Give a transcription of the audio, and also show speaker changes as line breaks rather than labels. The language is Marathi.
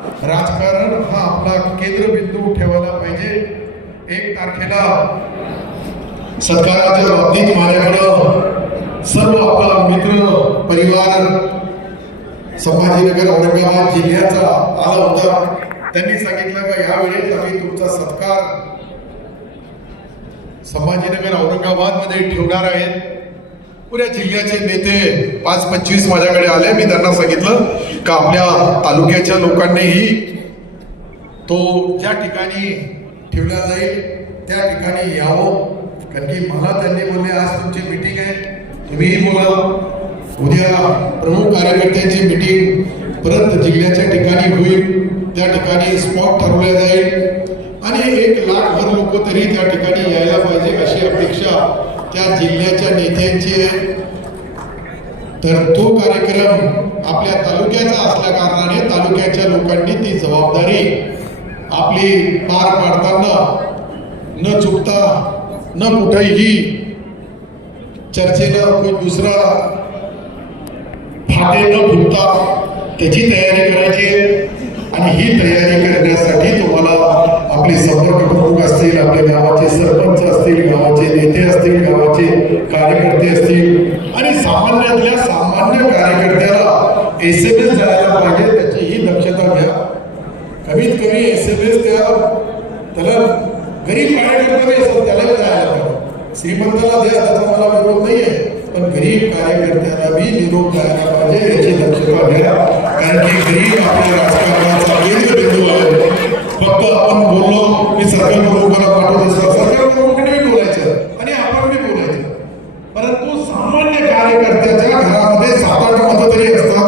राजकारण हा आपला केंद्रबिंदू ठेवायला पाहिजे. एक तारखेला सरकाराच्या बाबतीत माझ्याकडं सर्व आपला मित्र परिवार संभाजीनगर औरंगाबाद जिल्ह्याचा आला होता. त्यांनी सांगितलं का यावेळेस आम्ही तुमचा सत्कार संभाजीनगर औरंगाबादमध्ये ठेवणार आहेत. पुऱ्या जिल्ह्याचे नेते पाच पंचवीस माझ्याकडे आले. मी त्यांना सांगितलं का आपल्या तालुक्याच्या लोकांनीही तो ज्या ठिकाणी ठेवला जाईल त्या ठिकाणी यावं. कारण की मला त्यांनी बोलले आज तुमची मीटिंग आहे. तुम्हीही बोला. उद्या प्रमुख कार्यकर्त्यांची मीटिंग परत जिल्ह्याच्या ठिकाणी होईल. त्या ठिकाणी स्पॉट ठरवल्या जाईल. आणि एक लाखभर लोक तरी त्या ठिकाणी यायला त्या जिल्ह्याच्या नेत्यांची आहे. तर तो कार्यक्रम आपल्या तालुक्याचा असल्या कारणाने तालुक्याच्या लोकांनी ती जबाबदारी आपली पार पाडताना न चुकता न कुठेही चर्चेला कोण दुसरा फाटे न फुटता त्याची तयारी करायची आणि ही तयारी करण्यासाठी आपले संपर्क प्रमुख असतील, आपल्या गावाचे सरपंच असतील, गावाचे नेते असतील, गावाचे कार्यकर्ते असतील, आणि सामान्यातल्या सामान्य कार्यकर्त्याला एस एम एस जायला पाहिजे, त्याचीही दक्षता घ्या. कमीत कमी एस एम एस त्या, त्याला गरीब कार्यकर्ता त्याला जायला पाहिजे. श्रीमंताला द्या, त्याचा मला विरोध नाही पण गरीब कार्यकर्त्याला बी निरोप जायला पाहिजे, याची दक्षता घ्या. कारण की गरीब आपल्या राजकारणात सामान्य कार्यकर्त्याच्या घरामध्ये सात आठ मतं तरी असतात